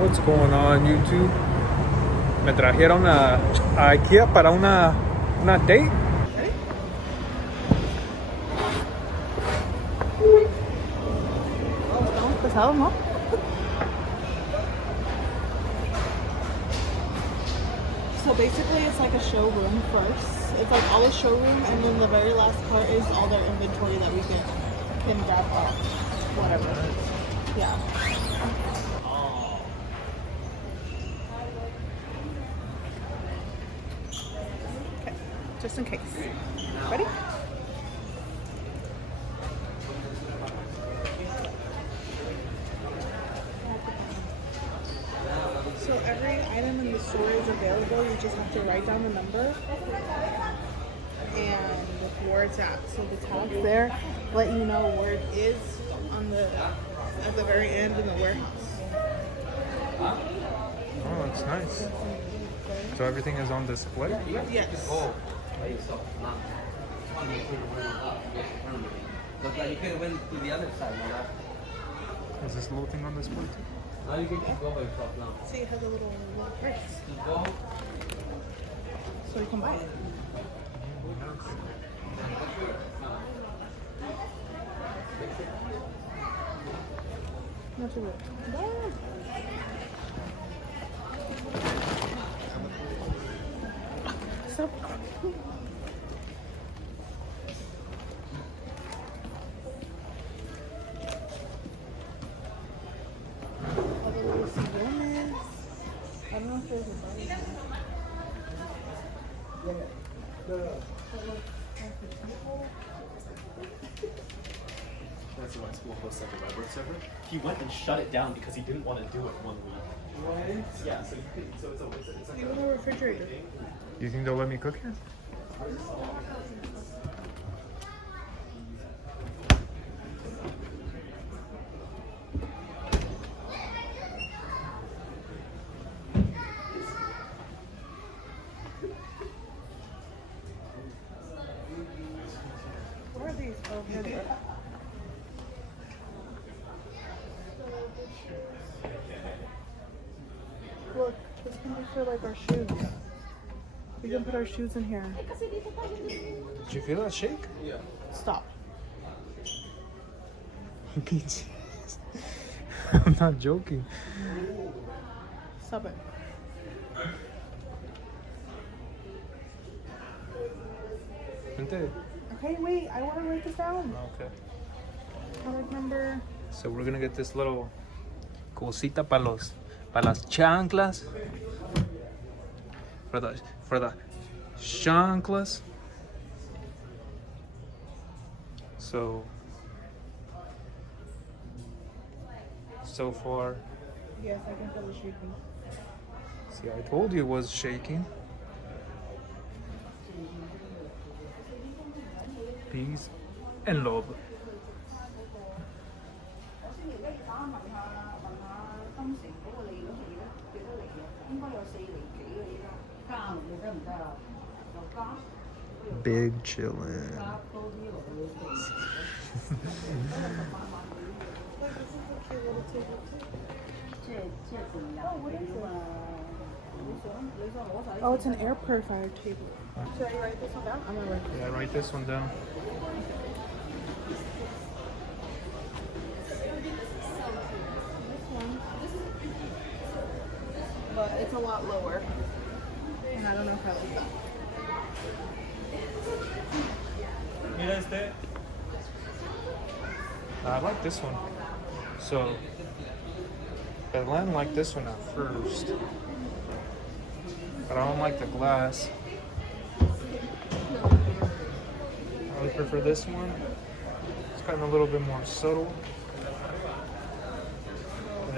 What's going on, YouTube? Me trajeron a Ikea para una date. Estamos pesados, ¿no? So basically it's like a showroom first. It's like all the showroom, and then the very last part is all their inventory that we can grab off. Whatever. Yeah. Okay, just in case. Ready? So every item in the store is available. You just have to write down the number and where it's at. So the tags there let you know where it is at the very end in the warehouse. Oh, that's nice. So everything is on display? Yes. Look like you could have went to the other side, man. Is this little thing on display too? Now you can just go by yourself now. See, it has a little price. Just go. So you can buy it. Not too bad. So other little cigones. I don't know if there's a bunny. That's why school hosts like a web server. He went and shut it down because he didn't want to do it 1 week. Right? Yeah, so you could, so it's like You know the refrigerator. You think they'll let me cook here? Where are these? Oh, here they are. Look, this can be for like our shoes. We can put our shoes in here. Did you feel that shake? Stop. I'm not joking. Stop it. Okay, wait. I want to write this down. Okay. Product number. So we're gonna get this little cosita para las chanclas. For the chanclas. So far, Yes, I can feel the shaking. see, I told you it was shaking. Peace and love. Big chillin'. Oh, it's an air purifier table. Should I write this one down? I'm gonna write this. Yeah, write this one down. But it's a lot lower. And I don't know if I like that. I like this one. So, Belen liked this one at first. But I don't like the glass. I would prefer this one. It's kind of a little bit more subtle.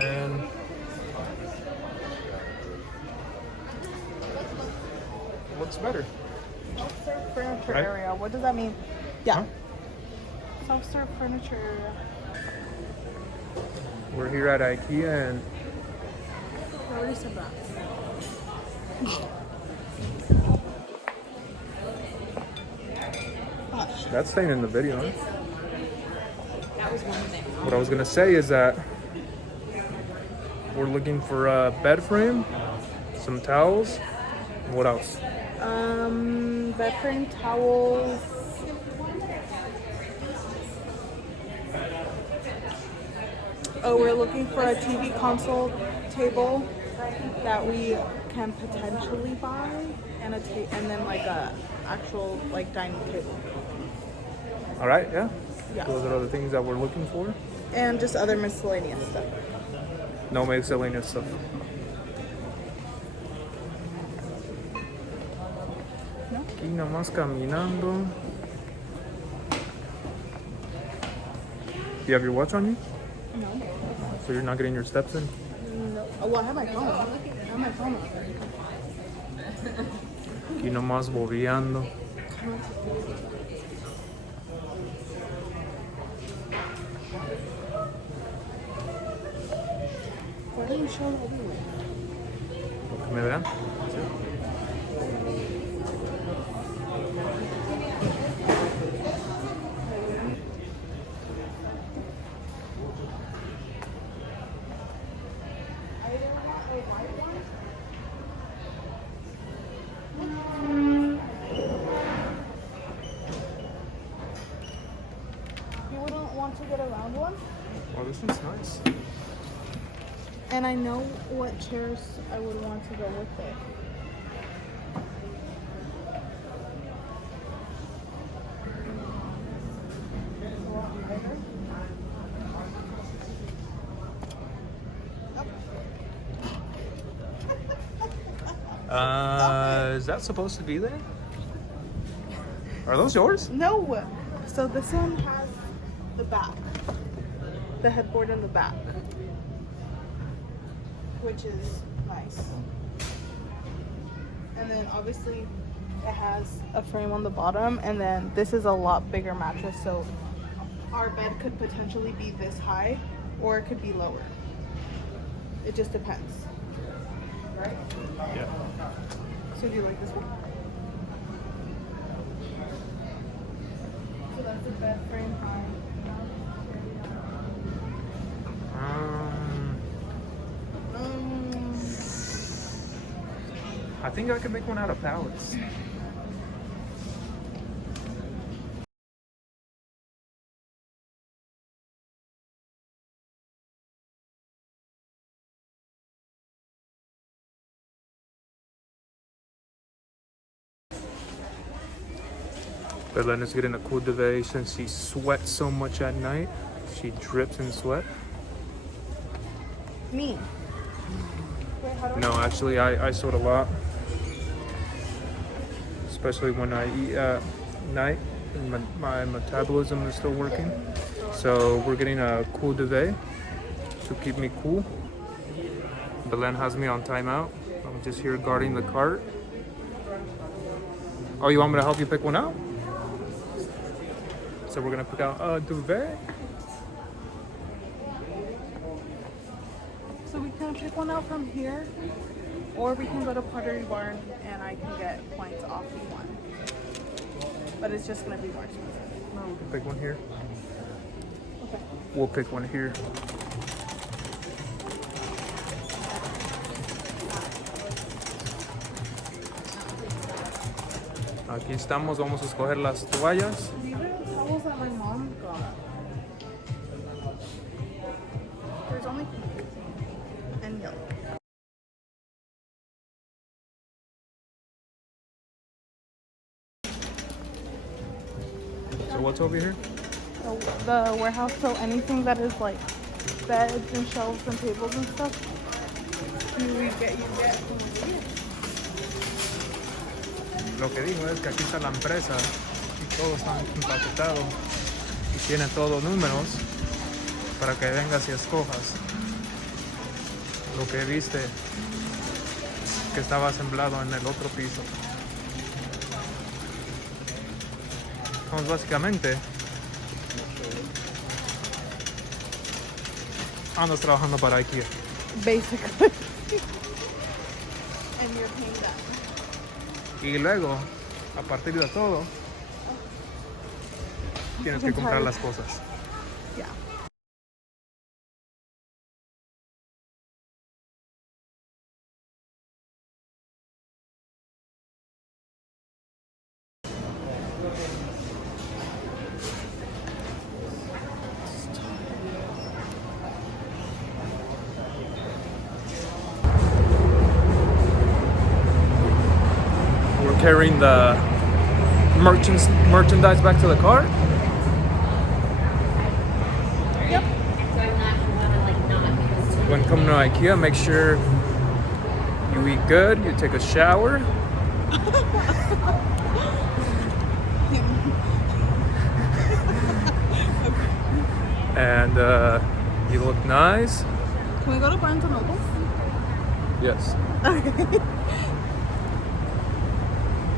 And what's better? Self-serve furniture Right? area. What does that mean? Yeah. Huh? Self-serve furniture area. We're here at Ikea and I already said that. Gosh. that's staying in the video, huh? That was one thing. What I was gonna say is that We're looking for a bed frame, some towels. What else? Bed frame, towels. Oh, we're looking for a TV console table that we can potentially buy, and and then like a actual like dining table. All right, yeah. Yeah. Those are the things that we're looking for. And just other miscellaneous stuff. No miscellaneous stuff. Aquí nomás caminando. Do you have your watch on you? No. So you're not getting your steps in? No. Oh, well, I have my phone. I have my phone. Aquí nomás bobeando. Why don't you show everyone? ¿Me vean? You wouldn't want to get a round one? Oh, this one's nice. And I know what chairs I would want to go with it. Is that supposed to be there? Are those yours? No. So this one has the back. The headboard in the back. Which is nice. And then obviously it has a frame on the bottom, and then this is a lot bigger mattress, so our bed could potentially be this high or it could be lower. It just depends. Right? Yeah. So do you like this one? So that's the bed frame high. I think I can make one out of pallets. Belen is getting a cool duvet since she sweats so much at night. She drips in sweat. Me. Wait, how do No, actually, I sweat a lot. Especially when I eat at night. My metabolism is still working. So we're getting a cool duvet to keep me cool. Belen has me on timeout. I'm just here guarding the cart. Oh, you want me to help you pick one out? So we're gonna pick out a duvet. So we can pick one out from here, or we can go to Pottery Barn and I can get points off one. But it's just gonna be more expensive. No, we can pick one here. Okay. We'll pick one here. Aquí estamos, vamos a escoger las toallas. These are the towels that my mom got. There's only pink and yellow. So what's over here? The warehouse, so anything that is like beds and shelves and tables and stuff, you get. Lo que digo es que aquí está la empresa y todo está empaquetado y tiene todos números para que vengas y escojas lo que viste que estaba asemblado en el otro piso. Entonces básicamente andas trabajando para Ikea. Basically. And you're paying that. Y luego, a partir de todo, tienes que comprar las cosas. Yeah. carrying the merchandise back to the car? Yep. When coming to Ikea, make sure you eat good, you take a shower. And you look nice. Can we go to Barnes and Noble? Yes. Okay.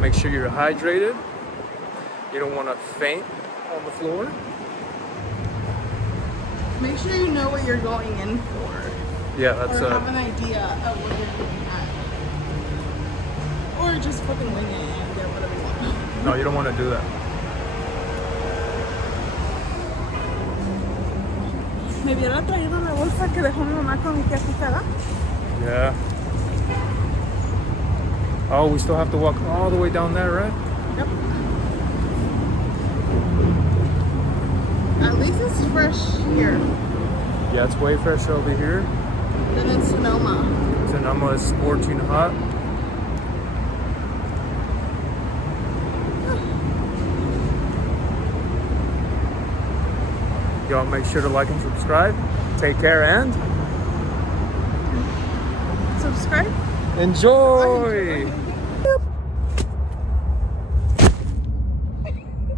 Make sure you're hydrated. You don't want to faint on the floor. Make sure you know what you're going in for. Yeah, that's or have an idea of what you're looking at. Or just fucking wing it and get whatever you want. No, you don't want to do that. Me hubiera traído la bolsa que dejó mi mamá con Ikea picada. Yeah. Oh, we still have to walk all the way down there, right? Yep. At least it's fresh here. Yeah, it's way fresher over here. Then in Sonoma. Sonoma is scorching hot. Y'all make sure to like and subscribe. Take care and Subscribe. enjoy!